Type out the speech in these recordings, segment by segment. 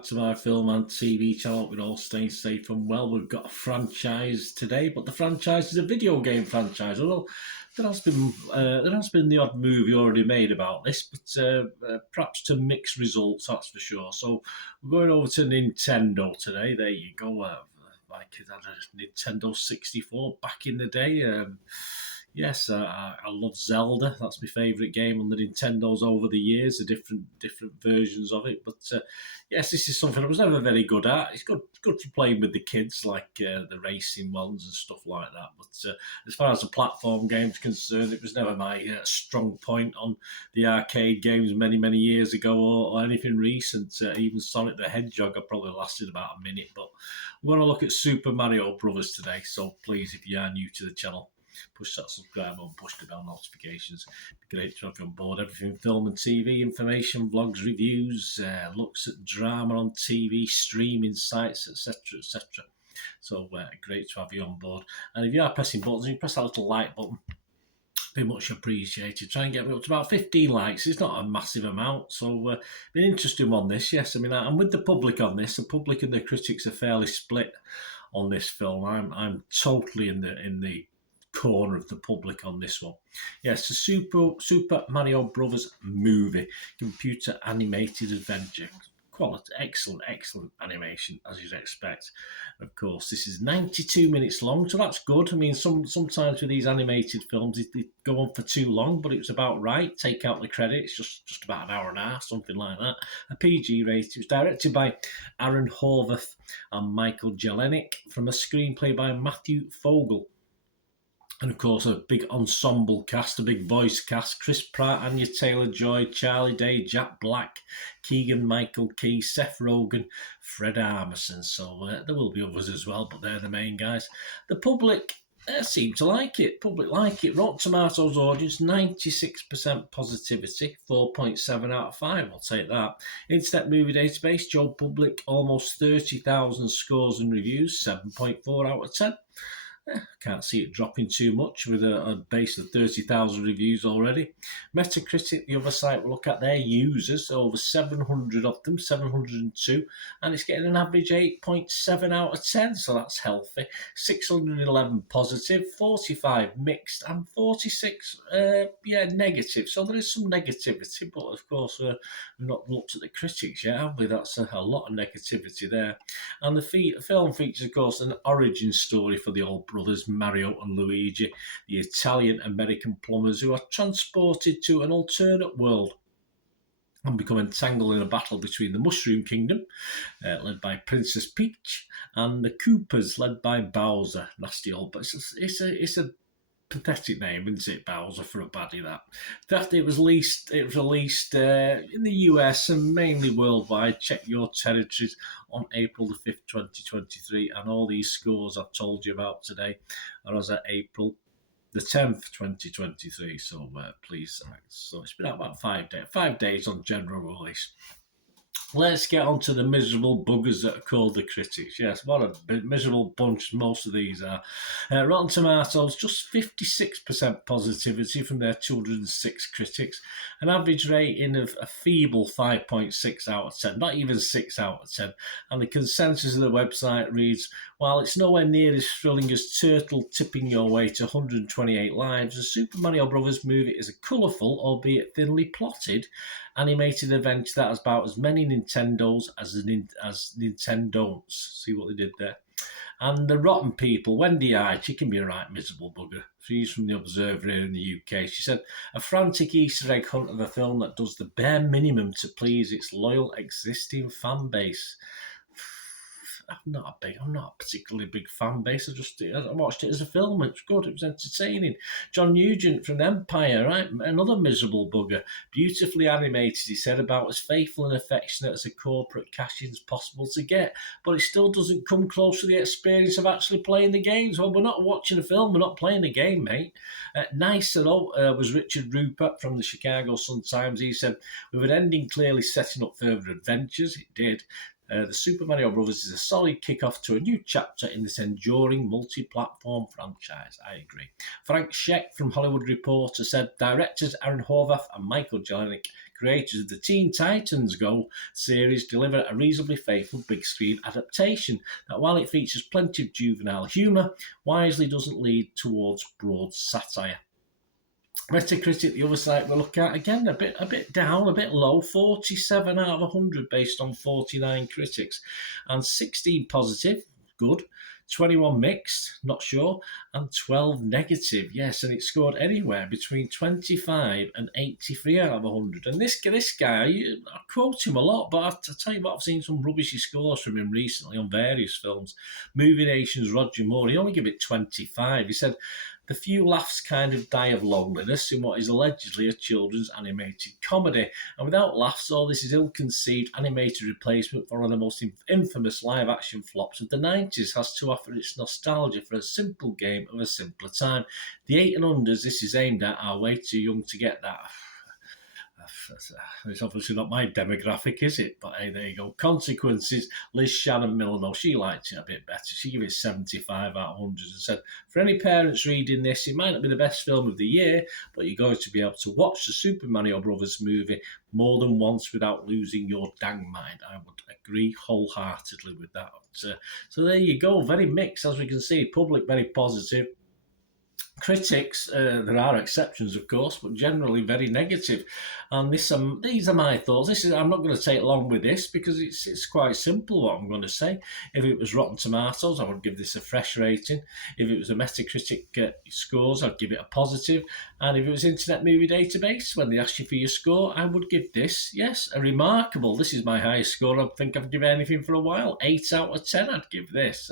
back to my film and TV channel. We're all staying safe and well. We've got a franchise today, but the franchise is a video game franchise. Well, there has been the odd movie already made about this, but perhaps to mixed results, that's for sure. So we're going over to Nintendo today. There you go. My kid had a Nintendo 64 back in the day. Yes, I love Zelda. That's my favourite game on the Nintendos over the years, the different versions of it. But yes, this is something I was never very good at. It's good for playing with the kids, like the racing ones and stuff like that. But as far as the platform game's concerned, it was never my strong point on the arcade games many years ago or anything recent. Even Sonic the Hedgehog, I probably lasted about a minute. But we're going to look at Super Mario Brothers today. So please, if you are new to the channel, push that subscribe button, push the bell notifications. It'd be great to have you on board. Everything film and TV, information, vlogs, reviews, looks at drama on TV, streaming sites, etc. So great to have you on board. And if you are pressing buttons, you press that little like button. Be much appreciated. Try and get me up to about 15 likes. It's not a massive amount, so been interesting on this. Yes, I mean I'm with the public on this. The public and the critics are fairly split on this film. I'm totally in the corner of the public on this one. Yes, the Super Mario Brothers movie, computer animated adventure. Quality, excellent animation, as you'd expect. Of course, this is 92 minutes long, so that's good. I mean, sometimes with these animated films, they go on for too long, but it was about right. Take out the credits, just about an hour and a half, something like that. A PG rating. It was directed by Aaron Horvath and Michael Jelenic, from a screenplay by Matthew Fogel. And of course, a big ensemble cast, a big voice cast: Chris Pratt, Anya Taylor-Joy, Charlie Day, Jack Black, Keegan-Michael Key, Seth Rogen, Fred Armisen. So there will be others as well, but they're the main guys. The public seem to like it. Public like it. Rotten Tomatoes audience, 96% positivity, 4.7 out of 5. I'll take that. Internet Movie Database, Joe Public, almost 30,000 scores and reviews, 7.4 out of 10. Can't see it dropping too much with a base of 30,000 reviews already. Metacritic, the other site we'll look at, their users, over 700 of them, 702, and it's getting an average 8.7 out of 10, so that's healthy. 611 positive, 45 mixed, and 46 negative. So there is some negativity, but of course we've not looked at the critics yet, have we? That's a lot of negativity there. And the film features, of course, an origin story for the old brothers Mario and Luigi, the Italian-American plumbers who are transported to an alternate world and become entangled in a battle between the Mushroom Kingdom, led by Princess Peach, and the Koopas, led by Bowser. Nasty old, but it's a pathetic name, isn't it, Bowser, for a baddie that. That it was released in the US and mainly worldwide. Check your territories on April the 5th, 2023, and all these scores I've told you about today are as at April the 10th, 2023. So please, so it's been out about 5 days on general release. Let's get on to the miserable buggers that are called the critics. Yes, what a miserable bunch most of these are. Rotten Tomatoes, just 56% positivity from their 206 critics. An average rating of a feeble 5.6 out of 10, not even 6 out of 10. And the consensus of the website reads, while it's nowhere near as thrilling as Turtle tipping your way to 128 lives, the Super Mario Brothers movie is a colourful, albeit thinly plotted, animated adventure that has about as many Nintendos as Nintendon'ts. See what they did there? And the rotten people, Wendy Hyde, she can be a right miserable bugger. She's from The Observer here in the UK. She said, a frantic Easter egg hunt of a film that does the bare minimum to please its loyal existing fan base. I'm not a particularly big fan base. I watched it as a film. It was good. It was entertaining. John Nugent from Empire, right? Another miserable bugger. Beautifully animated, he said, about as faithful and affectionate as a corporate cash-in is possible to get. But it still doesn't come close to the experience of actually playing the games. Well, we're not watching a film. We're not playing a game, mate. Nicer, though, was Richard Rupert from the Chicago Sun-Times. He said, with an ending clearly setting up further adventures, it did. The Super Mario Brothers is a solid kick-off to a new chapter in this enduring multi-platform franchise. I agree. Frank Scheck from Hollywood Reporter said directors Aaron Horvath and Michael Jelenic creators of the Teen Titans Go series deliver a reasonably faithful big screen adaptation that, while it features plenty of juvenile humour, wisely doesn't lead towards broad satire. Metacritic, the other site we look at, again a bit down, a bit low, 47 out of 100 based on 49 critics, and 16 positive, good, 21 mixed, not sure, and 12 negative, yes, and it scored anywhere between 25 and 83 out of 100. And this guy, I quote him a lot, but I tell you what, I've seen some rubbishy scores from him recently on various films. Movie Nation's Roger Moore, he only gave it 25. He said, the few laughs kind of die of loneliness in what is allegedly a children's animated comedy. And without laughs, all this is ill-conceived animated replacement for one of the most infamous live-action flops of the 90s has to offer its nostalgia for a simple game of a simpler time. The 8 and unders this is aimed at are way too young to get that. It's obviously not my demographic, is it? But hey, there you go. Consequences. Liz Shannon Miller, though, she liked it a bit better. She gave it 75 out of 100 and said, for any parents reading this, it might not be the best film of the year, but you're going to be able to watch the Super Mario Brothers movie more than once without losing your dang mind. I would agree wholeheartedly with that. So there you go. Very mixed, as we can see. Public, very positive. Critics, there are exceptions, of course, but generally very negative. And these are my thoughts. I'm not going to take long with this because it's quite simple what I'm going to say. If it was Rotten Tomatoes, I would give this a fresh rating. If it was a Metacritic scores, I'd give it a positive. And if it was Internet Movie Database, when they asked you for your score, I would give this, yes, a remarkable. This is my highest score I think I've given anything for a while. 8 out of 10 I'd give this.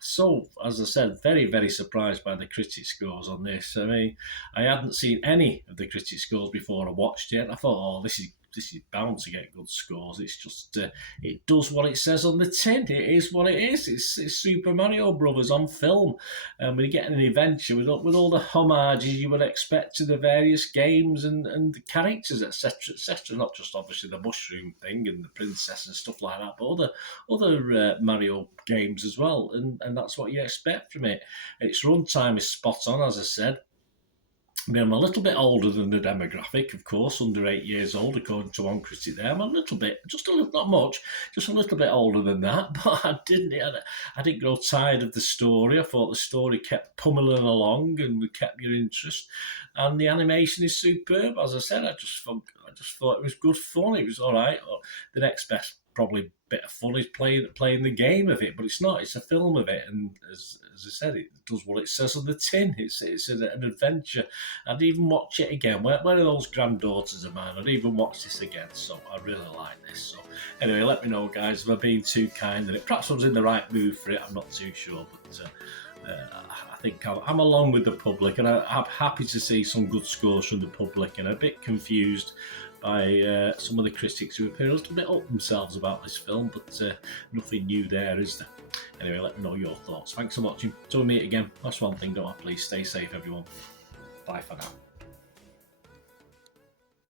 So, as I said, very, very surprised by the critic scores on this. I mean, I hadn't seen any of the critic scores before I watched it. I thought, oh, this is bound to get good scores. It's just, it does what it says on the tin. It is what it is. It's Super Mario Brothers on film. And we're getting an adventure with all the homages you would expect to the various games and the characters, etc., etc. Not just obviously the mushroom thing and the princess and stuff like that, but other Mario games as well. And that's what you expect from it. Its runtime is spot on, as I said. I mean, I'm a little bit older than the demographic, of course, under 8 years old, according to one critic there. I'm a little bit, not much, just a little bit older than that, but I didn't grow tired of the story. I thought the story kept pummeling along and kept your interest. And the animation is superb. As I said, I just thought it was good fun. It was all right. The next best probably bit of fun is playing the game of it, but it's not. It's a film of it, and as I said, it does what it says on the tin. It's an adventure. I'd even watch it again. Where are those granddaughters of mine? I'd even watch this again. So I really like this. So anyway, let me know, guys, if I've been too kind in it. Perhaps I was in the right mood for it. I'm not too sure, but I think I'm along with the public, and I'm happy to see some good scores from the public, and a bit confused by some of the critics who appear a little bit up themselves about this film, but nothing new there, is there? Anyway, let me know your thoughts. Thanks for watching. Till we meet again, that's one thing, don't I? Please stay safe, everyone. Bye for now.